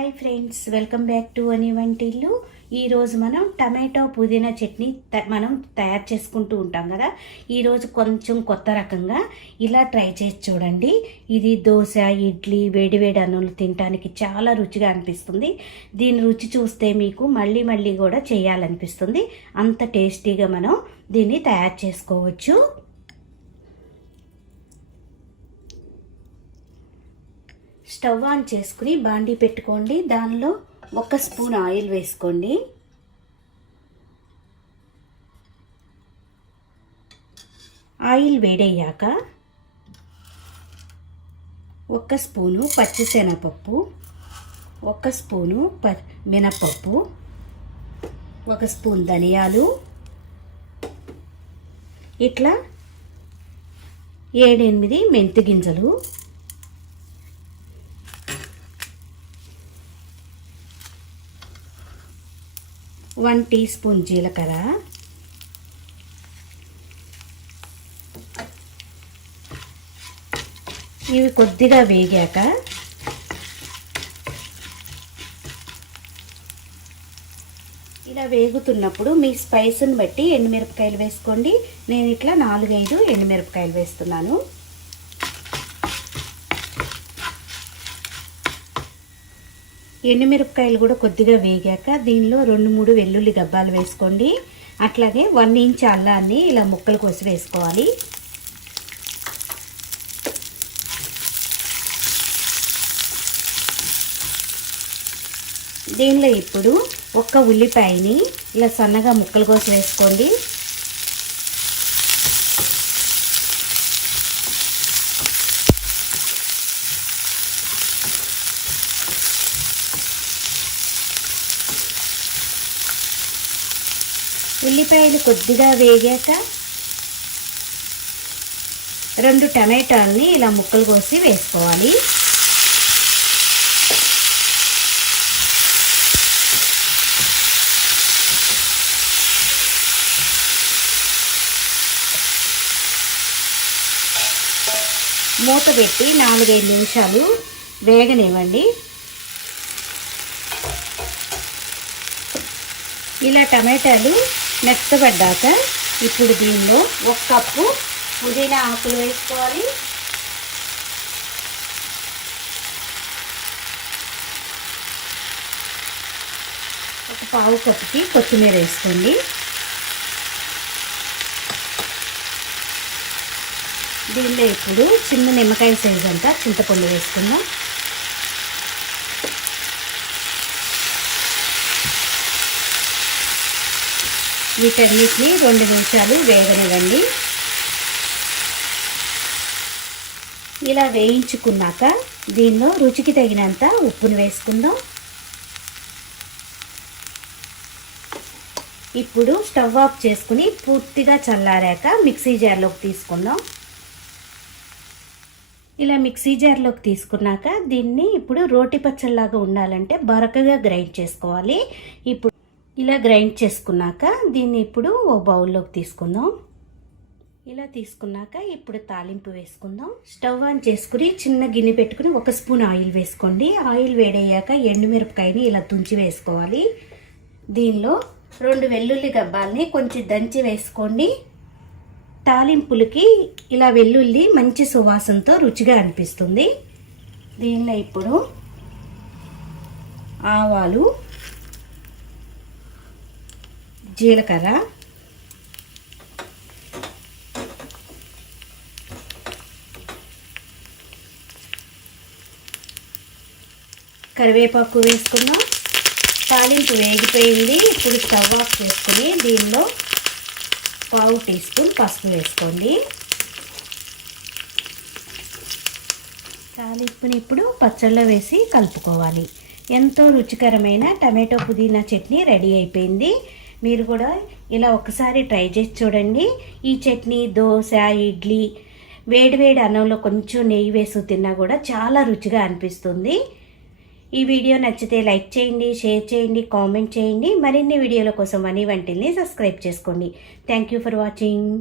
Hi friends, welcome back to Vani వంటిల్లు. ఈరోజు మనం టమాటో పుదీనా చట్నీ మనం తయారు చేసుకుంటూ ఉంటాం కదా. ఈరోజు కొంచెం కొత్త రకంగా ఇలా ట్రై చేసి చూడండి. ఇది దోశ, ఇడ్లీ, వేడివేడి అన్నంలో తినడానికి చాలా రుచిగా అనిపిస్తుంది. దీని రుచి చూస్తే మీకు మళ్ళీ మళ్ళీ కూడా చేయాలనిపిస్తుంది. అంత టేస్టీగా మనం దీన్ని తయారు చేసుకోవచ్చు. స్టవ్ ఆన్ చేసుకుని బాండీ పెట్టుకోండి. దానిలో 1 స్పూన్ ఆయిల్ వేసుకోండి. ఆయిల్ వేడయ్యాక 1 స్పూను పచ్చిశనగపప్పు, 1 స్పూను మినపప్పు, 1 స్పూన్ ధనియాలు, ఇట్లా 7-8 మెంతి గింజలు, 1 టీ స్పూన్ జీలకర్ర, ఇవి కొద్దిగా వేగాక ఇలా వేగుతున్నప్పుడు మీ స్పైస్ని బట్టి ఎండుమిరపకాయలు వేసుకోండి. నేను ఇట్లా 4-5 ఎండుమిరపకాయలు వేస్తున్నాను. ఎండుమిరపకాయలు కూడా కొద్దిగా వేగాక దీనిలో 2-3 వెల్లుల్లి గబ్బాలు వేసుకోండి. అట్లాగే 1 ఇంచ్ అల్లాన్ని ఇలా ముక్కలు కోసి వేసుకోవాలి. దీనిలో ఇప్పుడు 1 ఉల్లిపాయని ఇలా సన్నగా ముక్కలు కోసి వేసుకోండి. ఉల్లిపాయలు కొద్దిగా వేగాక 2 టమాటాలని ఇలా ముక్కలు కోసి వేసుకోవాలి. మూత పెట్టి 4-5 నిమిషాలు వేగనివ్వండి. ఇలా టమాటాలు మెత్తబడ్డాక ఇప్పుడు దీనిలో 1 కప్పు పుదీనా ఆకులు వేసుకోవాలి. ఒక 1/2 కప్పుకి కొత్తిమీర వేసుకోండి. దీనిలో ఇప్పుడు చిన్న నిమ్మకాయ సైజ్ అంతా చింతపండు వేసుకుందాం. వీటన్నిటిని 2 నిమిషాలు వేగనివ్వండి. ఇలా వేయించుకున్నాక దీనిలో రుచికి తగినంత ఉప్పును వేసుకుందాం. ఇప్పుడు స్టవ్ ఆఫ్ చేసుకుని పూర్తిగా చల్లారాక మిక్సీ జార్లోకి తీసుకుందాం. ఇలా మిక్సీ జార్లోకి తీసుకున్నాక దీన్ని ఇప్పుడు రోటి పచ్చళ్ళలాగా ఉండాలంటే బరకగా గ్రైండ్ చేసుకోవాలి. ఇప్పుడు ఇలా గ్రైండ్ చేసుకున్నాక దీన్ని ఇప్పుడు ఓ బౌల్లోకి తీసుకుందాం. ఇలా తీసుకున్నాక ఇప్పుడు తాలింపు వేసుకుందాం. స్టవ్ ఆన్ చేసుకుని చిన్న గిన్నె పెట్టుకుని 1 స్పూన్ ఆయిల్ వేసుకోండి. ఆయిల్ వేడయ్యాక ఎండుమిరపకాయని ఇలా తుంచి వేసుకోవాలి. దీనిలో 2 వెల్లుల్లి గబ్బాలని కొంచెం దంచి వేసుకోండి. తాలింపులకి ఇలా వెల్లుల్లి మంచి సువాసనతో రుచిగా అనిపిస్తుంది. దీనిలో ఇప్పుడు ఆవాలు, జీలకర్ర, కరివేపాకు వేసుకున్నాం. తాలింపు వేగిపోయింది. ఇప్పుడు స్టవ్ ఆఫ్ చేసుకుని దీనిలో 1/2 టీ స్పూన్ పసుపు వేసుకోండి. తాలింపుని ఇప్పుడు పచ్చళ్ళలో వేసి కలుపుకోవాలి. ఎంతో రుచికరమైన టమాటో పుదీనా చట్నీ రెడీ అయిపోయింది. మీరు కూడా ఇలా ఒకసారి ట్రై చేసి చూడండి. ఈ చట్నీ దోశ, ఇడ్లీ, వేడివేడి అన్నంలో కొంచెం నెయ్యి వేసి తిన్నా కూడా చాలా రుచిగా అనిపిస్తుంది. ఈ వీడియో నచ్చితే లైక్ చేయండి, షేర్ చేయండి, కామెంట్ చేయండి. మరిన్ని వీడియోల కోసం వని వంటిల్ని సబ్స్క్రైబ్ చేసుకోండి. Thank you for watching.